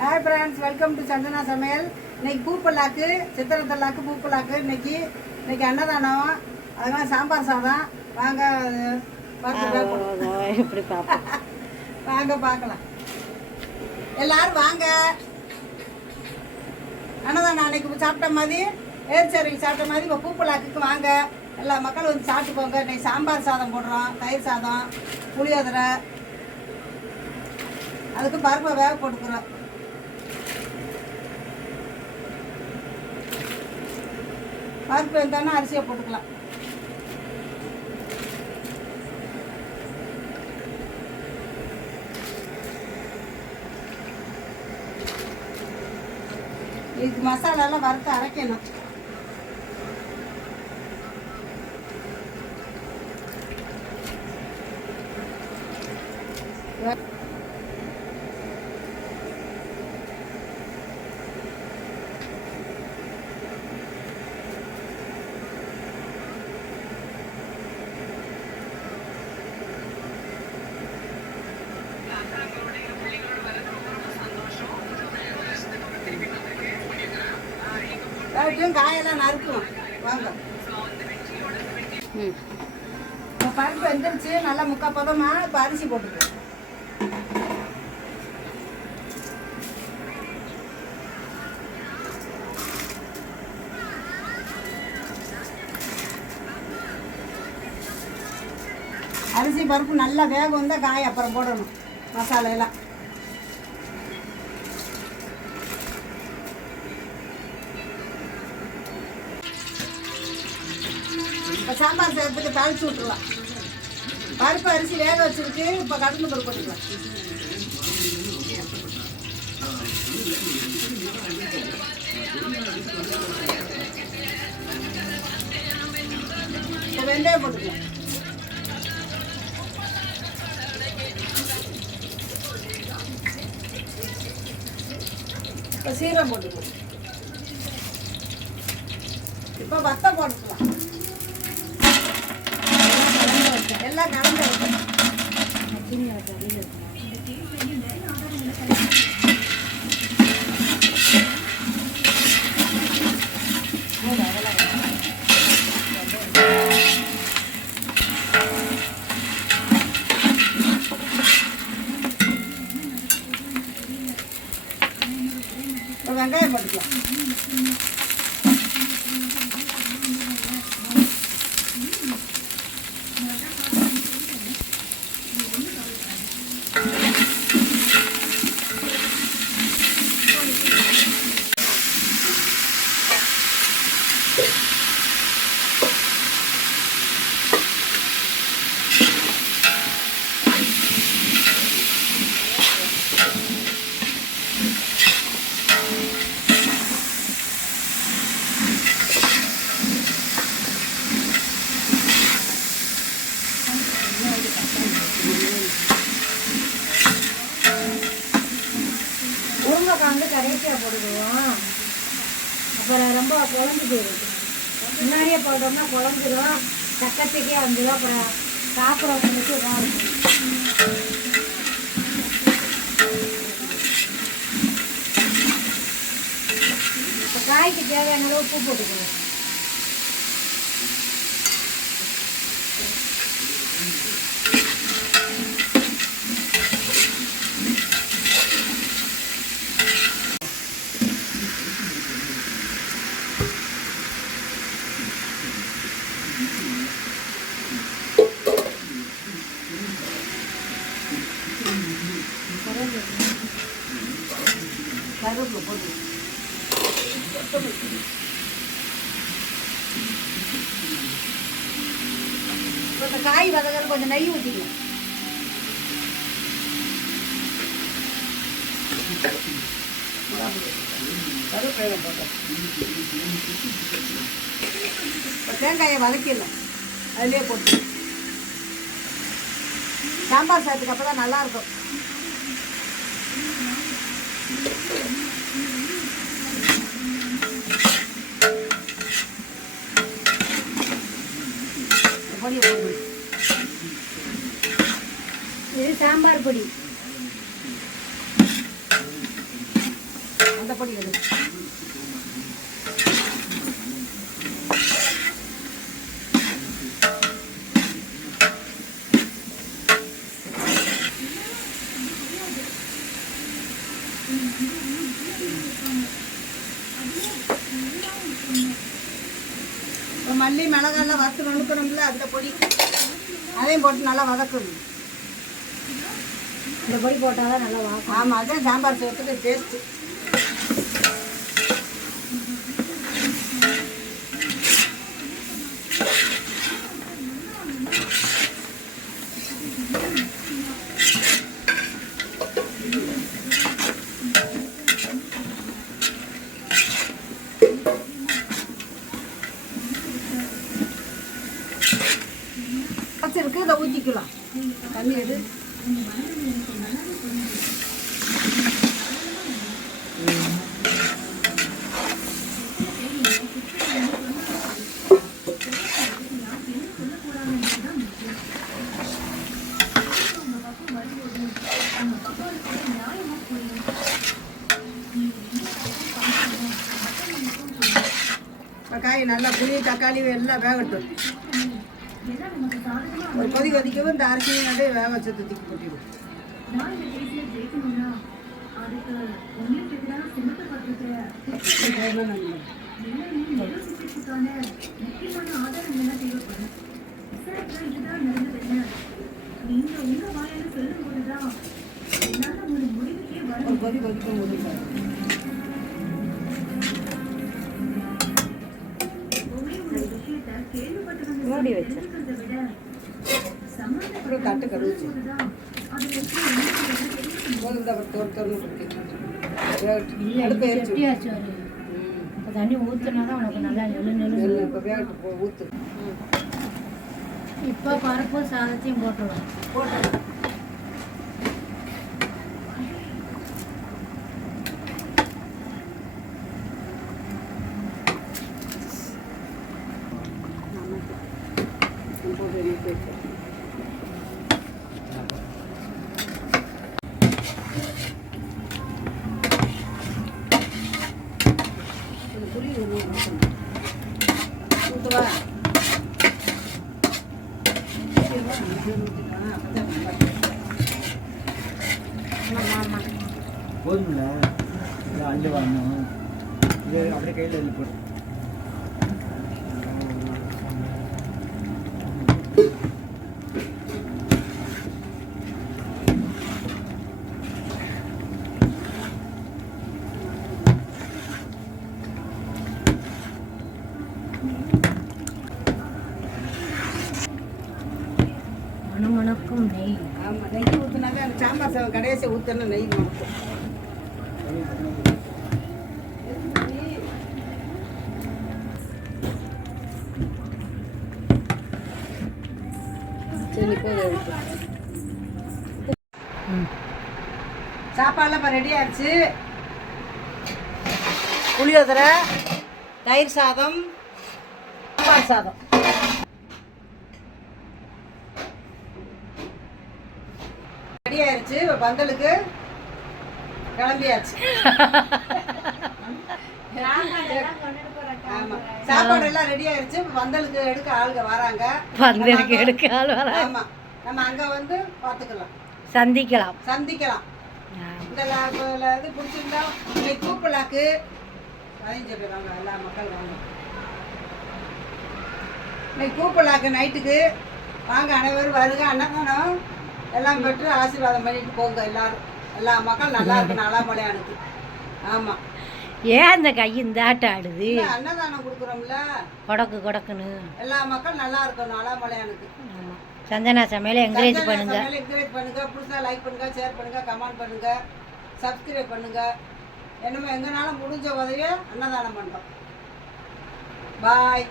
Hi friends, welcome to Chandana சமையல். இன்னைக்கு பூப்பல்லாக்கு, சித்திரத்தல்லாக்கு, பூப்பல்லாக்கு இன்னைக்கு அன்னதானம். அதெல்லாம் சாம்பார் சாதம். வாங்க எப்படி பார்ப்போம். வாங்க பார்க்கலாம். எல்லாரும் வாங்க. அன்னதானம் அன்னைக்கு சாப்பிட்ட மாதிரி, ஏர்ச்சரிக்கு சாப்பிட்ட மாதிரி இப்போ பூப்பல்லாக்குக்கு வாங்க. எல்லா மக்களும் வந்து சாப்பிட்டு போங்க. இன்னைக்கு சாம்பார் சாதம் போடுறோம், தயிர் சாதம், புளியோதரை, அதுக்கு பருப்பை வேக போட்டுக்கிறோம். பருப்பு வெந்தாலும் அரிசியை போட்டுக்கலாம். இதுக்கு மசாலாலாம் வறுத்து அரைக்கணும். காயெல்லாம் நறுக்குவோம். வாங்க. இப்போ பருப்பு வெந்துருச்சு, நல்லா முக்கால் பதமா. இப்போ அரிசி போட்டுக்குவோம். அரிசி பருப்பு நல்லா வேகம் வந்தால் காய் அப்புறம் போடணும். மசாலையெல்லாம் இப்போ சாம்பார் சேர்த்துக்கு தாளிச்சு விட்டுருலாம். பருப்பு அரிசி வேக வச்சுருக்கு. இப்போ கடந்து பருப்பு போட்டுக்கலாம். இப்போ வெந்தயம் போட்டுக்கலாம். இப்போ சீரகம் போட்டுக்கலாம். இப்போ வத்தல் போட்டுக்கலாம். எல்லாம் கலந்து வைக்கணும். வெங்காயம் போட்டுக்கலாம். முருங்கைக்காய் வந்து கடைசியாக போடுவோம். அப்புறம் ரொம்ப குழம்பு போயிடும். முன்னாடியே போட்டோம்னா குழம்புடும், சக்கத்துக்கே வந்துடும். அப்புறம் சாப்பிட்றவங்களுக்கு இதாக இருக்கும். இப்போ காய்க்கு தேவையான அளவு உப்பு போட்டுக்கணும். கருவேப்பிலை போட்டு இந்த காய் வதக்கிறது கொஞ்சம் நெய் ஊற்றிக்கலாம். கருவேப்பிலை போட்டோம். இப்போ தேங்காயை வதக்கிடலாம். அதிலே போட்டு சாம்பார் சாதத்துக்கு அப்போ தான் நல்லாயிருக்கும். இது சாம்பார் பொடி. பொடி எடு. மல்லி மிளகாலாம் வறுத்து நுணுக்கணும்ல, அந்த பொடி அதையும் போட்டு நல்லா வதக்கணும். இந்த பொடி போட்டால் தான் நல்லா வாக்கும். ஆமாம், அதான் சாம்பார் சோத்துக்கு டேஸ்ட்டு. வச்சிருக்கு, இதை ஊற்றிக்கலாம். தண்ணி எடு. காய் நல்லா புளி தக்காளி எல்லாம் வேகட்டும். ஒரு கொதி கொதிக்கவும் இந்த அரிசியை வந்து வேக வச்சு தூக்கி போட்டிடும். ஒரு கொதி கொதிக்கும் போது மூடி வச்சு அப்புறம் தட்டு கழுவிச்சு தண்ணி ஊற்றுனா தான் உனக்கு நல்லா நெல்லு ஊற்று. இப்போ பருப்பு சாதத்தையும் போட்டுருவோம். போட்டு புளி ஊற்றுவா. போதும்ல, அள்ளு வாங்கணும். இது அப்படியே கையில் அள்ளி போடு. மணமணக்கும் நெய். ஆமாம், நெய் ஊற்றுனாக்க அந்த சாம்பார் சாதம் கடைசி ஊற்றணும், நெய் மணக்கும். சரி, சாப்பாடெல்லாம் இப்போ ரெடி ஆயிடுச்சு. புளியோதரை, தயிர் சாதம், சாம்பார் சாதம் ரெடி ஆயிடுச்சு. இப்போ பந்தலுக்கு கிளம்பியாச்சு. ஆமாம், சாப்பாடு எல்லாம் ரெடி ஆயிடுச்சு. இப்போ பந்தலுக்கு எடுக்க ஆளுங்க வராங்க. பந்தலுக்கு எடுக்க ஆள் வர. ஆமாம், நம்ம அங்கே வந்து பார்த்துக்கலாம், சந்திக்கலாம். இந்த இது பிடிச்சிருந்தா இன்னைக்கு பூப்பலாக்கு அதையும் சொல்லிடுவாங்க. எல்லா மக்கள் வாங்க, இன்னைக்கு பூப்பலாக்கு நைட்டுக்கு வாங்க, அனைவரும் வருக. அன்னதானம் எல்லாம் பெற்று ஆசீர்வாதம் பண்ணிட்டு போங்க எல்லாரும். எல்லா மக்கள் நல்லா இருக்கு, நல்லா மழையானுக்கு. ஆமாம், ஏன் அந்த கை இந்த ஆட்டம் ஆடுது? அன்னதானம் கொடுக்குறோம்ல, கொடக்குன்னு. எல்லா மக்கள் நல்லா இருக்கணும், நல்லா மழையானுக்கு. ஆமாம், சந்தனா சமையலை என்கரேஜ் பண்ணுங்க. புதுசாக லைக் பண்ணுங்க, ஷேர் பண்ணுங்க, கமெண்ட் பண்ணுங்க, சப்ஸ்கிரைப் பண்ணுங்க. என்னமோ எங்கனாலும் முடிஞ்ச உதவியை அன்னதானம் பண்ணுறோம். பாய்.